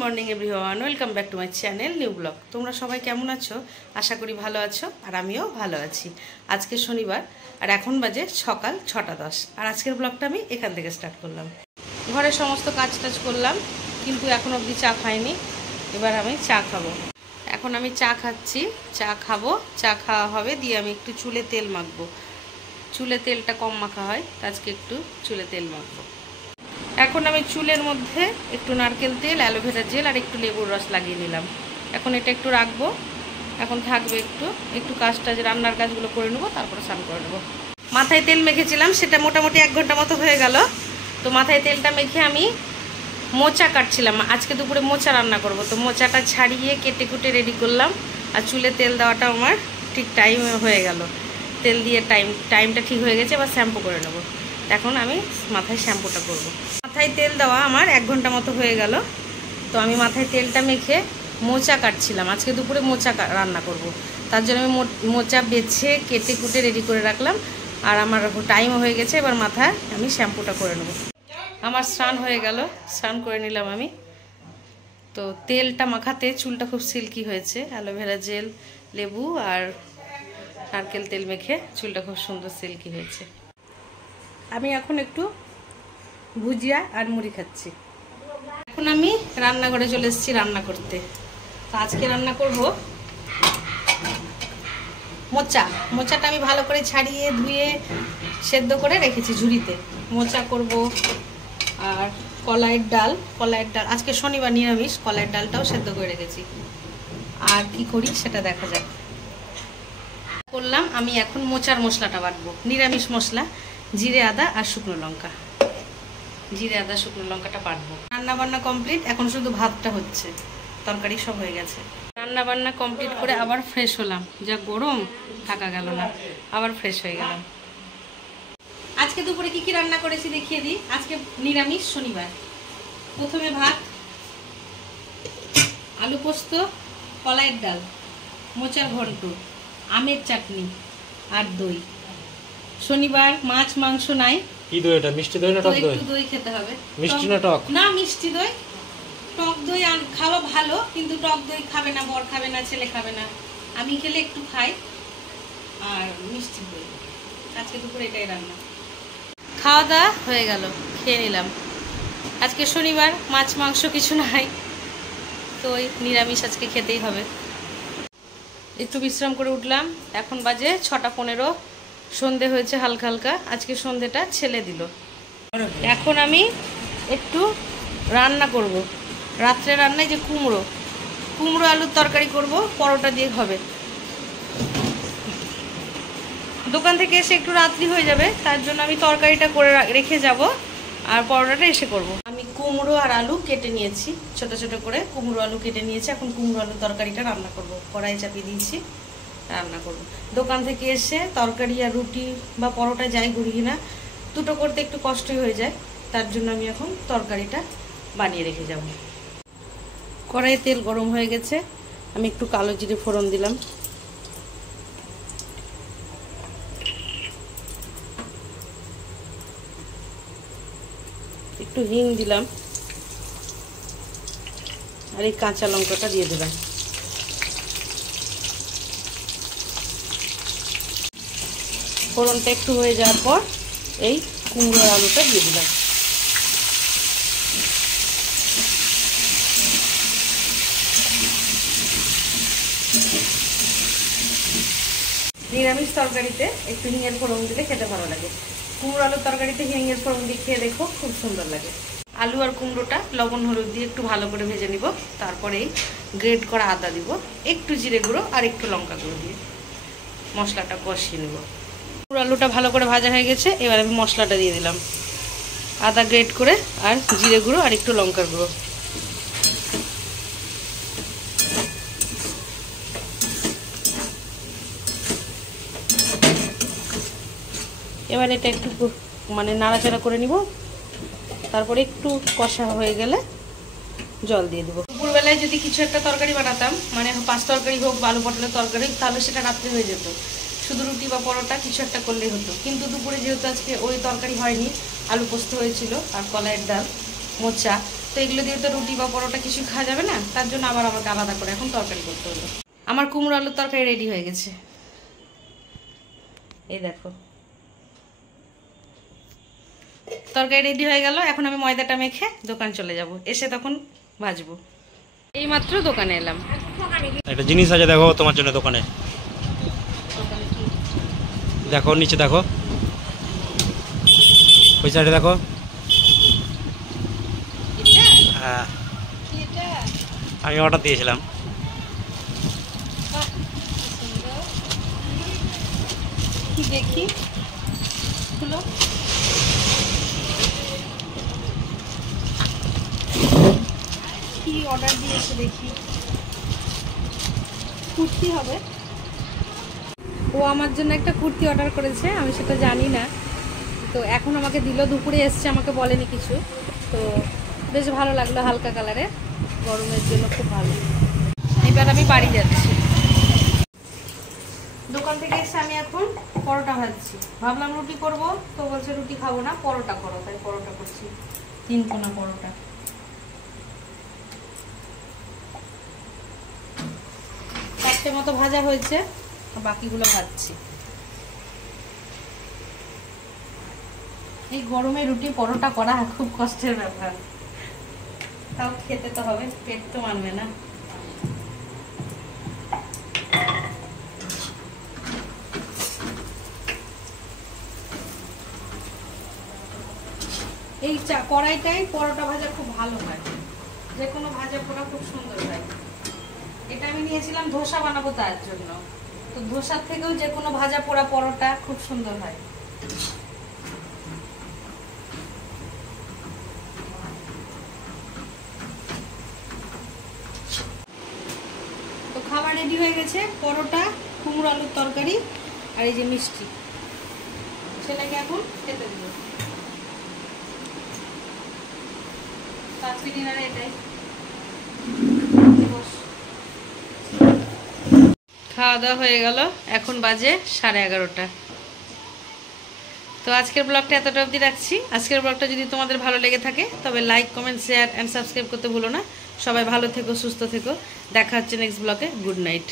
Morning everyone, welcome back to my channel new blog. তোমরা সবাই কেমন আছো? আশা করি ভালো আছো, আর আমিও ভালো আছি। আজকে শনিবার আর এখন বাজে সকাল 6:10, আর আজকের ব্লগটা আমি এখান থেকে স্টার্ট করলাম। ঘরের সমস্ত কাজ টাজ করলাম, কিন্তু এখন অবধি চা খাইনি। এবার আমি চা খাবো। এখন আমি চা খাচ্ছি, চা খাবো, চা খাওয়া হবে দিয়ে আমি একটু চুলে তেল মাখবো। চুলে তেলটা কম মাখা হয়, আজকে একটু চুলে তেল মাখবো। এখন আমি চুলের মধ্যে একটু নারকেল তেল, অ্যালোভেরা জেল আর একটু লেবুর রস লাগিয়ে নিলাম। এখন এটা একটু রাখবো, এখন থাকবে একটু কাজটা, যে রান্নার কাজগুলো করে নেবো, তারপরে স্নান করে নেবো। মাথায় তেল মেখেছিলাম, সেটা মোটামুটি 1 ঘন্টা মতো হয়ে গেল। তো মাথায় তেলটা মেখে আমি মোচা কাটছিলাম। আজকে দুপুরে মোচা রান্না করব, তো মোচাটা ছাড়িয়ে কেটে কুটে রেডি করলাম। আর চুলে তেল দেওয়াটা আমার ঠিক টাইমে হয়ে গেল। তেল দিয়ে টাইমটা ঠিক হয়ে গেছে, এবার শ্যাম্পু করে নেবো। এখন আমি মাথায় শ্যাম্পুটা করব। মাথায় তেল দেওয়া আমার 1 ঘন্টা মতো হয়ে গেল। তো আমি মাথায় তেলটা মেখে মোচা কাটছিলাম। আজকে দুপুরে মোচা রান্না করব, তার জন্য আমি মোচা বেছে কেটে কুটে রেডি করে রাখলাম। আর আমার টাইমও হয়ে গেছে, এবার মাথায় আমি শ্যাম্পুটা করে নেব। আমার স্নান হয়ে গেল, স্নান করে নিলাম আমি। তো তেলটা মাখাতে চুলটা খুব সিল্কি হয়েছে। অ্যালোভেরা জেল, লেবু আর নারকেল তেল মেখে চুলটা খুব সুন্দর সিল্কি হয়েছে। আমি এখন একটু ভুজিয়া আর মুড়ি খাচ্ছি। এখন আমি রান্নাঘরে চলে এসেছি রান্না করতে। তো আজকে রান্না করব মোচাটা আমি ভালো করে ছাড়িয়ে ধুয়ে সেদ্ধ করে রেখেছি ঝুড়িতে। মোচা করব আর কলাইয়ের ডাল আজকে শনিবার নিরামিষ, কলাইয়ের ডালটাও সেদ্ধ করে রেখেছি। আর কি করি সেটা দেখা যাক। করলাম আমি এখন মোচার মশলাটা বাটবো। নিরামিষ মশলা, জিরে আদা আর শুকনো লঙ্কা। জিরে আদা শুকনো লঙ্কাটা বাটবো। রান্না বান্না কমপ্লিট, এখন শুধু ভাতটা হচ্ছে, তরকারি সব হয়ে গেছে। রান্না বান্না কমপ্লিট করে আবার ফ্রেশ হলাম। যা গরম, থাকা গেল না, আবার ফ্রেশ হয়ে গেলাম। আজকে দুপুরে কি কি রান্না করেছি দেখিয়ে দিই। আজকে নিরামিষ শনিবার। প্রথমে ভাত, আলু পোস্ত, কলাইয়ের ডাল, মোচার ঘন্ট, আমের চাটনি আর দই। শনিবার মাছ মাংস নাই। কি দই এটা? মিষ্টি দই না টক দই? একটু দই খেতে হবে। মিষ্টি না টক? না, মিষ্টি দই। টক দই আর খাওয়া ভালো, কিন্তু টক দই খাবে না, বর খাবে না, ছেলে খাবে না। আমি খেলে একটু খাই। আর মিষ্টি দই। আজকে দুপুরে এটাই রান্না। খাওয়া দাওয়া হয়ে গেল, খেয়ে নিলাম। আজকে শনিবার, মাছ মাংস কিছু নাই, তো ওই নিরামিষ আজকে খেতেই হবে। একটু বিশ্রাম করে উঠলাম। এখন বাজে 6:15। সন্ধে হয়েছে হালকা হালকা। আজকে সন্ধেটা ছেলে দিল। এখন আমি একটু রান্না করব। রাত্রে রান্নায় যে কুমড়ো আলুর তরকারি করব, পরোটা দিয়ে হবে। দোকান থেকে এসে একটু রাত্রি হয়ে যাবে, তার জন্য আমি তরকারিটা করে রেখে যাব, আর পরোটাটা এসে করব। আমি কুমড়ো আর আলু কেটে নিয়েছি, ছোট ছোট করে কুমড়ো আলু কেটে নিয়েছি। এখন কুমড়ো আলুর তরকারিটা রান্না করব। কড়াই চাপিয়ে দিয়েছি, রান্না করব। দোকান থেকে এসে তরকারি আর রুটি বা পরোটা যাই করি না, দুটো করতে একটু কষ্টই হয়ে যায়, তার জন্য আমি এখন তরকারিটা বানিয়ে রেখে যাব। কড়াইয়ে তেল গরম হয়ে গেছে, আমি একটু কালো জিরে ফোড়ন দিলাম। একটু হিং দিলাম, আর এই কাঁচা লঙ্কাটা দিয়ে দিলাম। ফোড়নটা একটু হয়ে যাওয়ার পর এই কুমড়ো আলুটা দিয়ে দিলাম। নিরামিষ তরকারিতে একটু হিঙের ফোড়ন দিলে খেতে ভালো লাগে। কুমড়ো আলুর তরকারিতে হিঙের ফোড়ন দিয়ে খেয়ে দেখো, খুব সুন্দর লাগে। আলু আর কুমড়োটা লবণ হলুদ দিয়ে একটু ভালো করে ভেজে নিব। তারপরেই গ্রেট করা আদা দিব, একটু জিরে গুঁড়ো আর একটু লঙ্কা গুঁড়ো দিয়ে মশলাটা কষিয়ে নেব। কুমড়ো আলুটা ভালো করে ভাজা হয়ে গেছে, এবার আমি মশলাটা দিয়ে দিলাম। আদা গ্রেট করে আর জিরে গুঁড়ো আর একটু লঙ্কার গুঁড়ো। এবার এটা একটু নাড়াচাড়া করে নিব। তারপরে একটু কষা হয়ে গেলে জল দিয়ে দেবো। দুপুরবেলায় যদি কিছু একটা তরকারি বানাতাম, পাঁচ তরকারি হোক, আলু পটলের তরকারি, তাহলে সেটা রাত্রে হয়ে যেত। শুধু রুটি বা পরোটা কিছু একটা করলেই হতো। কিন্তু দুপুরে যেহেতু আজকে ওই তরকারি হয়নি, আলু পোস্ত হয়েছিল আর কলাইয়ের ডাল, মোচা, তো এগুলো দিয়ে তো রুটি বা পরোটা কিছু খাওয়া যাবে না, তার জন্য আবার আমাকে আলাদা করে এখন তরকারি করতে হলো। আমার কুমড়ো আলুর তরকারি রেডি হয়ে গেছে, এই দেখো তরকারি রেডি হয়ে গেল। এখন আমি ময়দাটা মেখে দোকান চলে যাব, এসে তখন ভাজবো। এই মাত্র দোকানে এলাম। একটা জিনিস আছে দেখো তোমার জন্য দোকানে, দেখো নিচে দেখো, ওই সাইডে দেখো। হ্যাঁ আমি অর্ডার দিয়েছিলাম। দেখি খুলো, কি অর্ডার দিয়েছে দেখি। কুর্তি হবে, ও আমার জন্য একটা কুর্তি অর্ডার করেছে, আমি সেটা জানি না। তো এখন আমাকে দিল, দুপুরে এসছে, আমাকে বলেনি কিছু। তো বেশ ভালো লাগলো, হালকা কালারে, গরমের জন্য খুব ভালো। এবার আমি বাড়ি যাচ্ছি, দোকান থেকে এসে আমি এখন পরোটা ভাজছি। ভাবলাম রুটি করব, তো বলছে রুটি খাবো না, পরোটা করো, তাই পরোটা করছি, 3 কোনা পরোটা। একটা মতো ভাজা হয়েছে, বাকিগুলো ভাজছি। এই গরমে রুটি পরোটা করা খুব কষ্টের ব্যাপার, তাও খেতে তো হবে, পেট তো মানবে না। এই কড়াইটাই পরোটা ভাজা খুব ভালো হয়, যে কোনো ভাজা পোড়া খুব সুন্দর হয়। এটা আমি নিয়েছিলাম ধোসা বানাবো তার জন্য, তো ধোসার থেকেও যে কোনো ভাজা পোড়া পরোটা খুব সুন্দর হয়। তো খাবার রেডি হয়ে গেছে, পরোটা, কুমড়ো আলুর তরকারি আর এই যে মিষ্টি। ছেলেকে এখন খেতে দেবো, আজকে ডিনারে এটাই। খাওয়া দাওয়া হয়ে গেল, এখন বাজে 11:30। তো আজকের ব্লগটা এতটা অবধি রাখছি। আজকের ব্লগটা যদি তোমাদের ভালো লেগে থাকে তবে like, comment, share and subscribe করতে ভুলো না। সবাই ভালো থেকো, সুস্থ থেকো, দেখা হচ্ছে নেক্সট ব্লগে। Good night.